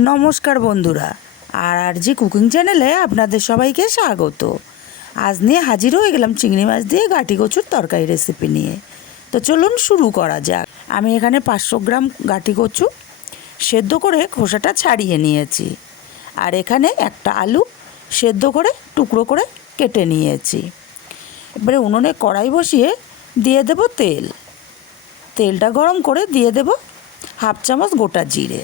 নমস্কার বন্ধুরা, আর আর জি কুকিং চ্যানেলে আপনাদের সবাইকে স্বাগত। আজ নিয়ে হাজির হয়ে গেলাম চিংড়ি মাছ দিয়ে গাটি কচুর তরকারি রেসিপি নিয়ে। তো চলুন শুরু করা যাক। আমি এখানে পাঁচশো গ্রাম গাটি কচু সেদ্ধ করে খোসাটা ছাড়িয়ে নিয়েছি। আর এখানে একটা আলু সেদ্ধ করে টুকরো করে কেটে নিয়েছি। এবারে উনুনে কড়াই বসিয়ে দিয়ে দেব তেল। তেলটা গরম করে দিয়ে দেব হাফ চামচ গোটা জিরে।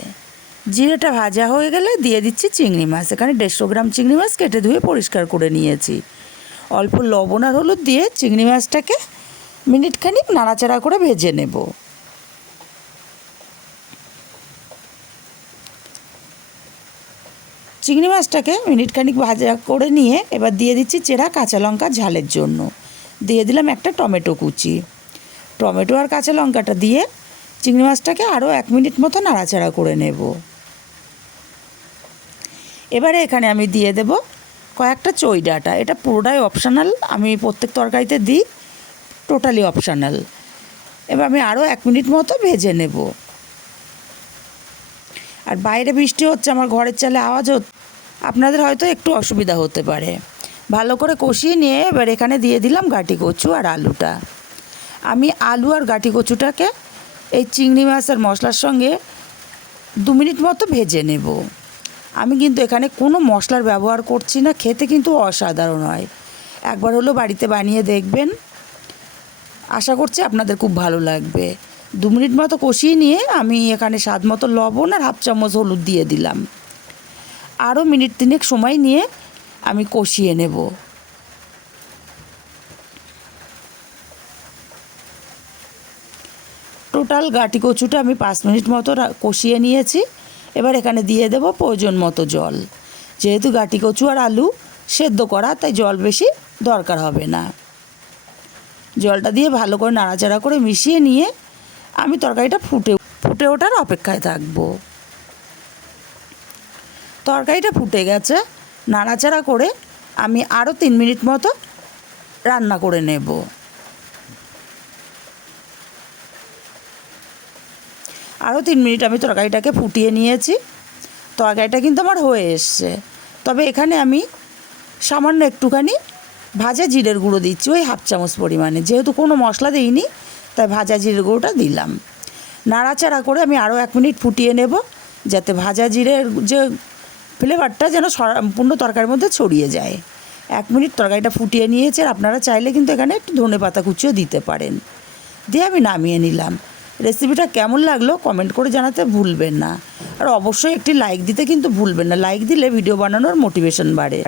জিরেটা ভাজা হয়ে গেলে দিয়ে দিচ্ছি চিংড়ি মাছ। এখানে দেড়শো গ্রাম চিংড়ি মাছ কেটে ধুয়ে পরিষ্কার করে নিয়েছি। অল্প লবণ আর হলুদ দিয়ে চিংড়ি মাছটাকে মিনিট খানিক নাড়াচাড়া করে ভেজে নেব। চিংড়ি মাছটাকে মিনিট খানিক ভাজা করে নিয়ে এবার দিয়ে দিচ্ছি চেরা কাঁচা লঙ্কা ঝালের জন্য। দিয়ে দিলাম একটা টমেটো কুচি। টমেটো আর কাঁচা লঙ্কাটা দিয়ে চিংড়ি মাছটাকে আরও এক মিনিট মতো নাড়াচাড়া করে নেব। এবারে এখানে আমি দিয়ে দেব কয়েকটা চই ডাঁটা। এটা পুরোটাই অপশানাল আমি প্রত্যেক তরকারিতে দিই টোটালি অপশানাল এবার আমি আরও এক মিনিট মতো ভেজে নেব। আর বাইরে বৃষ্টি হচ্ছে, আমার ঘরের চালে আওয়াজ হচ্ছে, আপনাদের হয়তো একটু অসুবিধা হতে পারে। ভালো করে কষিয়ে নিয়ে এবার এখানে দিয়ে দিলাম গাটি কচু আর আলুটা। আমি আলু আর গাটি কচুটাকে এই চিংড়ি মাছের মশলার সঙ্গে দু মিনিট মতো ভেজে নেব। আমি কিন্তু এখানে কোনো মশলার ব্যবহার করছি না, খেতে কিন্তু অসাধারণ হয়। একবার হলো বাড়িতে বানিয়ে দেখবেন। আশা করছি আপনাদের খুব ভালো লাগবে। দু মিনিট মতো কষিয়ে নিয়ে আমি এখানে স্বাদ মতো লবণ আর হাফ চামচ হলুদ দিয়ে দিলাম। আরও মিনিট তিনেক সময় নিয়ে আমি কষিয়ে নেব। টোটাল গাটি কচুটা আমি পাঁচ মিনিট মতো কষিয়ে নিয়েছি। এবার এখানে দিয়ে দেব প্রয়োজন মতো জল। যেহেতু গাটি কচু আর আলু সেদ্ধ করা, তাই জল বেশি দরকার হবে না। জলটা দিয়ে ভালো করে নাড়াচাড়া করে মিশিয়ে নিয়ে আমি তরকারিটা ফুটে ফুটে ওঠার অপেক্ষায় থাকব। তরকারিটা ফুটে গেছে, নাড়াচাড়া করে আমি আরও তিন মিনিট মতো রান্না করে নেব। আরও তিন মিনিট আমি তরকারিটাকে ফুটিয়ে নিয়েছি। তরকারিটা কিন্তু আমার হয়ে এসছে। তবে এখানে আমি সামান্য একটুখানি ভাজা জিরের গুঁড়ো দিচ্ছি, ওই হাফ চামচ পরিমাণে। যেহেতু কোনো মশলা দিইনি, তাই ভাজা জিরের গুঁড়োটা দিলাম। নাড়াচাড়া করে আমি আরও এক মিনিট ফুটিয়ে নেব, যাতে ভাজা জিরের যে ফ্লেভারটা যেন সম্পূর্ণ তরকারির মধ্যে ছড়িয়ে যায়। এক মিনিট তরকারিটা ফুটিয়ে নিয়েছে, আর আপনারা চাইলে কিন্তু এখানে একটু ধনে পাতা কুচিও দিতে পারেন। দিয়ে আমি নামিয়ে নিলাম। রেসিপিটা কেমন লাগল কমেন্ট করে জানাতে ভুলবেন না। আর অবশ্যই একটি লাইক দিতে কিন্তু ভুলবেন না। লাইক দিলে ভিডিও বানানোর মোটিভেশন বাড়ে।